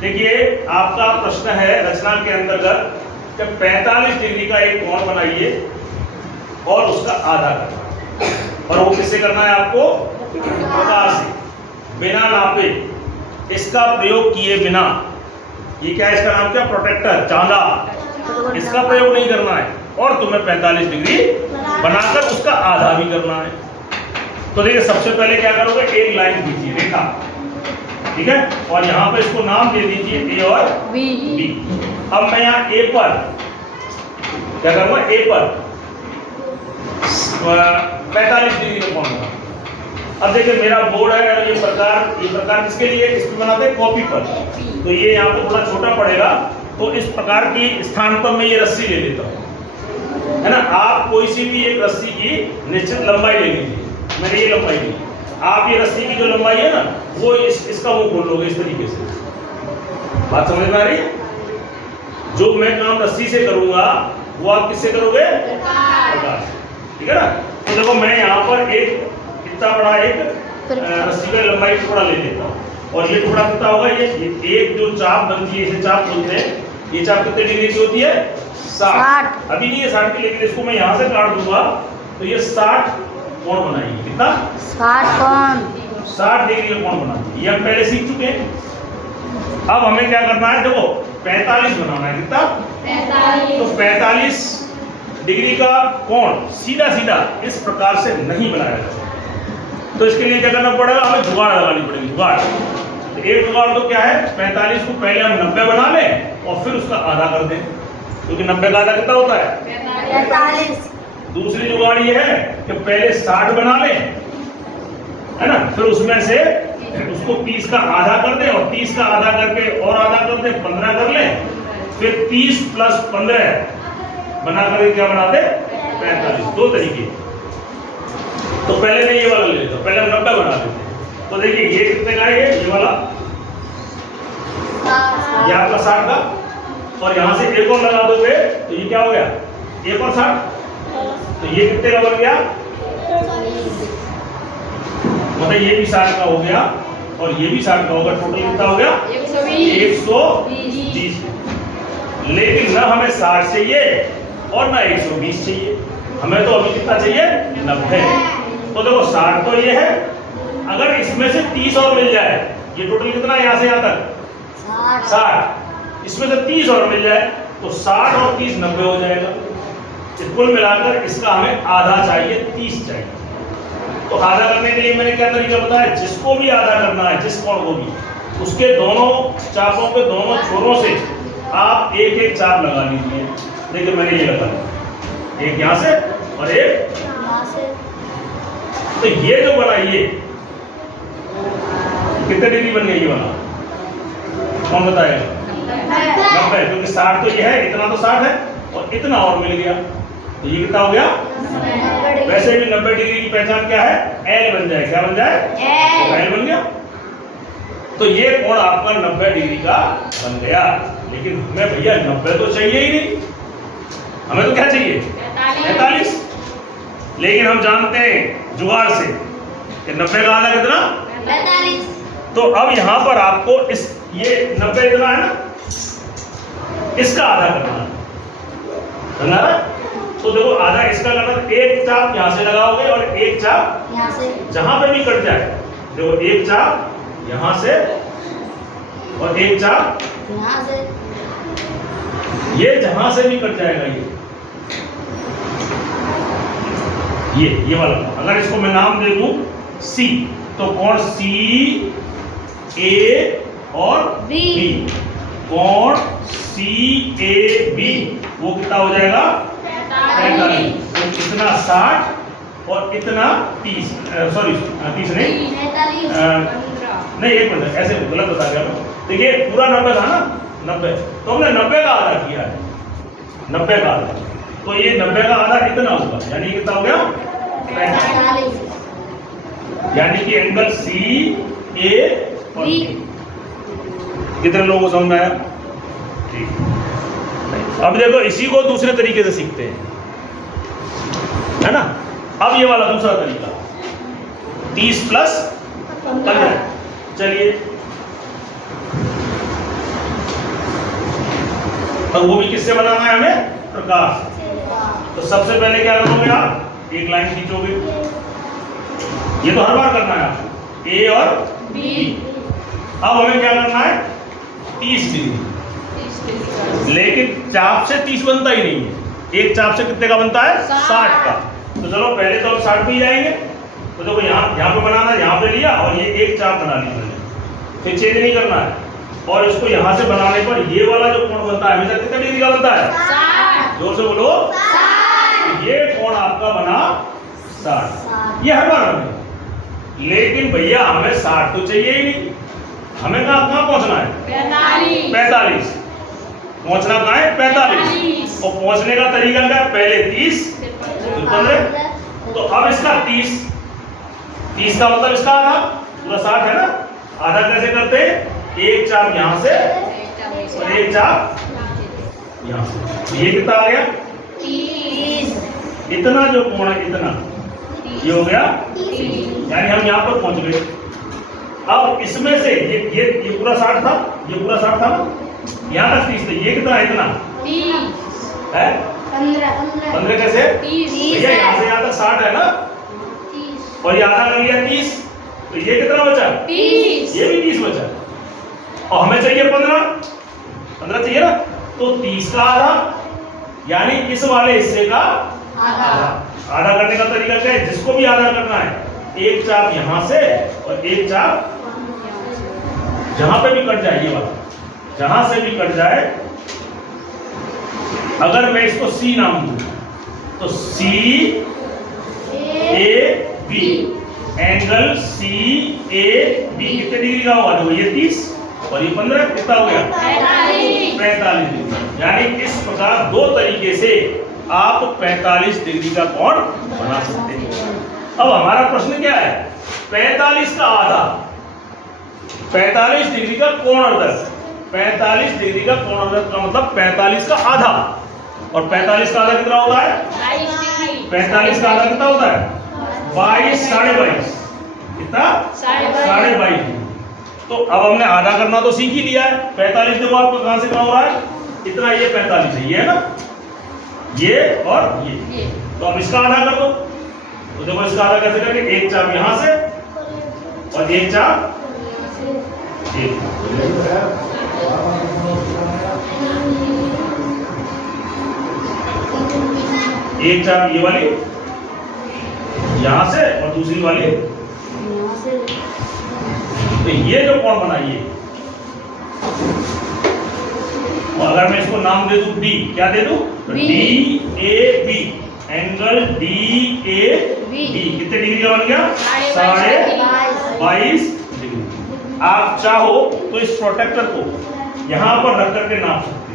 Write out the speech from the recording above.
देखिए आपका प्रश्न है रचना के अंतर्गत कि 45 डिग्री का एक कोण बनाइए और उसका आधा करना है। और वो किससे करना है आपको? प्रकाश से, बिना नापे, इसका प्रयोग किए बिना। ये क्या है, इसका नाम क्या? प्रोटेक्टर, चांदा। इसका प्रयोग नहीं करना है और तुम्हें 45 डिग्री बनाकर उसका आधा भी करना है। तो देखिए सबसे पहले क्या करोगे, एक लाइन खींचिए, रेखा, ठीक है, और यहाँ पे इसको नाम दे दीजिए ए और बी। अब मैं यहाँ ए पर क्या करूँगा, ए पर 45 डिग्री का कोण होगा। अब देखिए मेरा बोर्ड है और ये प्रकार किसके लिए, इसमें बनाते हैं कॉपी पर, तो ये यहाँ पे थोड़ा छोटा पड़ेगा, तो इस प्रकार की स्थान पर मैं ये रस्सी ले लेता हूँ, है ना। आप कोई सी भी एक रस्सी की निश्चित लंबाई ले लीजिए, मैंने ये लंबाई ली। आप ये रस्सी की जो लंबाई है ना, वो इसका मुंह खोल लोगे इस तरीके से। बात समझ में आ रही है? जो मैं काम रस्सी से करूंगा वो आप किससे करोगे? प्रकाश, ठीक है ना। तो देखो मैं यहाँ पर एक कितना बड़ा एक रस्सी का लंबाई टुकड़ा ले लेता हूँ, और ये टुकड़ा कितना होगा, ये एक जो चाप बनती है, इसे चाप बोलते हैं। ये चाप कितने डिग्री की होती है? 60। अभी नहीं है 60 की, लेकिन इसको मैं यहाँ से काट दूंगा तो ये 60 कोण बनाएगी। कितना? 60 डिग्री का कोण बनाएगी। ये हम पहले सीख चुके हैं। अब हमें क्या करना है, देखो 45 बनाना है। कितना? 45। तो 45 डिग्री का कोण सीधा सीधा इस प्रकार से नहीं बनाया जा सकता। तो इसके लिए क्या करना पड़ेगा, हमें जुगाड़ लगानी पड़ेगी। जुगाड़, तो एक जुगाड़ तो क्या है, 45 को पहले हम 90 बना लें और फिर उसका आधा कर दें, क्योंकि 90 का आधा कितना होता है? 45। दूसरी जुगाड़ ये है कि पहले 60 बना लें, है ना, फिर उसमें से उसको 30 का आधा कर दें, और 30 का आधा करके और आधा कर दें, 15 कर लें, फिर 30 + 15 बना कर क्या बना दे? 45। दो तरीके। तो पहले मैं ये वाला ले लेता हूं, पहले हम 90 बना लेते हैं। तो देखिए ये कितने का है, ये वाला, ये आपका 60 का, और यहां से एक और लगा दोगे तो ये क्या हो गया, 1 और 60, तो ये कितने का बन गया, मतलब ये भी 60 का हो गया और ये भी 60 का होगा। टोटल कितना हो गया? 120। लेकिन ना हमें 60 चाहिए और ना 120 चाहिए, हमें तो अभी कितना चाहिए, 90। तो देखो 60 तो ये है, अगर इसमें से 30 और मिल जाए, ये टोटल कितना है यहाँ से यहाँ तक 60, इसमें से 30 और मिल जाए तो 60 और 30 90 हो जाएगा। कुल मिलाकर इसका हमें आधा चाहिए, 30 चाहिए। तो आधा करने के लिए मैंने क्या तरीका बताया, जिसको भी आधा करना है, जिस कोण को भी, उसके दोनों चापों पे, दोनों छोरों से आप एक एक चाप लगा लीजिए। देखिए मैंने ये लगा, एक यहाँ से और एक यहाँ से। तो ये जो बना, ये कितने डिग्री बन गई, ये वाला कौन बताएगा? 90, क्योंकि 60 तो ये है, इतना तो 60 है और इतना और मिल गया, तो ये कितना हो गया? वैसे भी 90 डिग्री की पहचान क्या है? L बन जाए। क्या बन जाए? L बन गया। तो ये कोण आपका 90 डिग्री का बन गया। लेकिन हमें भैया 90 तो चाहिए ही नहीं, हमें तो क्या चाहिए? 45। लेकिन हम जानते हैं जुगाड़ से कि 90 का आधा कितना? 45। तो अब यहाँ पर आपको इस, ये 90 इतना है ना, इसका आधा करना है। तो देखो आधा इसका करना, एक चाप यहाँ से लगाओगे और एक चाप यहाँ से, जहां पे भी कट जाए, देखो एक चाप यहाँ से और एक चाप यहाँ से, ये जहां से भी कट जाएगा, ये वाला। अगर इसको मैं नाम दे दूं C, तो कोण C A और B, कोण C A B वो कितना हो जाएगा? 45। तो इतना 60 और इतना 30, सॉरी 30 नहीं, नहीं 1 मिनट, ऐसे गलत बता गया मैं। देखिए पूरा 90 था ना, 90, तो हमने 90 का आधा किया है, 90 का आधा, तो ये 90 का आधा इतना होगा, यानी कितना हो गया? 45। यानी कि एंगल C A और B। कितने लोगों को समझ में आया? ठीक। अब देखो इसी को दूसरे तरीके से सीखते हैं, है ना। अब ये वाला दूसरा तरीका, 30 + 15। चलिए और वो भी किससे बनाना है हमें? प्रकाश। तो सबसे पहले क्या करोगे आप? एक लाइन खींचोगे। ये तो हर बार करना है आपको, ए और बी। अब हमें क्या करना है? 30 डिग्री। लेकिन चाप से 30 बनता ही नहीं है। एक चाप से कितने का बनता है? 60 का। तो चलो पहले तो हम 60 पे ही जाएंगे। तो देखो यहाँ पे बनाना, यहाँ पे लिया और ये एक चाप बना ली मैंने, फिर चेंज नहीं करना है। और इसको यहाँ से बनाने पर ये वाला जो कोण बनता है हमेशा कितने डिग्री का बनता है? 60। जोर से बोलो। 60। ये कोण आपका बना 60। ये हर बार बने। लेकिन भैया हमें 60 तो चाहिए ही नहीं, हमें कहाँ पहुंचना है? 45। पहुंचना कहाँ है? 45। और पहुंचने का तरीका क्या है? पहले 30 फिर 15। तो अब इसका 30 का मतलब इसका आधा, पूरा 60 है ना। आधा कैसे करते हैं? एक चाप यहाँ से और एक चाप यहाँ से। ये कितना आ गया? 30। इतना जो कोण है इतना, ये हो गया 30। यानी हम यहाँ पर पहुंच गए। अब इसमें से ये पूरा 60 था, ये पूरा 60 था ना, यहाँ तक 30 था। ये कितना है? इतना 30 है। 15 कैसे? 30। भैया यहाँ से यहाँ तक 60 है ना, और ये आधा कर लिया 30, तो ये कितना बचा? 30। ये भी 30 बचा। और हमें चाहिए 15 चाहिए ना, तो 30 का आधा, यानी इस वाले हिस्से का आधा करने का तरीका क्या है? जिसको भी आधा करना है, एक चाप यहाँ से और एक चाप जहां पे भी कट जाए, ये वाला जहां से भी कट जाए, अगर मैं इसको C नाम दूं तो CAB, एंगल CAB कितने डिग्री का होगा? देखो ये 30 और ये 15, कितना हो गया? 45 डिग्री। यानी इस प्रकार दो तरीके से आप 45 डिग्री का कोण बना सकते हैं। अब हमारा प्रश्न क्या है? 45 का आधा, 45 डिग्री का कोणार्धक। 45 डिग्री का कोणार्धक का मतलब 45 का आधा। और 45 का आधा कितना होता है? 45 का आधा कितना होता है? 22, 22.5। कितना? 22.5। तो अब हमने आधा करना तो सीख ही लिया है। 45 देखो आपको कहां से कहां हो रहा है? इतना, ये 45 है, ये है ना, ये और ये। तो अब इसका आधा कर दो। तो देखो इसका आधा कैसे करेंगे? एक चाप यहां से और एक चाप एक चाप ये वाली यहां से और दूसरी वाली यहां से। तो ये जो कोण बना, ये अगर मैं इसको नाम दे दूं D, क्या दे दूं? DAB, एंगल DAB कितने डिग्री का बन गया? 22.5 डिग्री। आप चाहो तो इस प्रोटेक्टर को यहां पर रख करके नाप सकते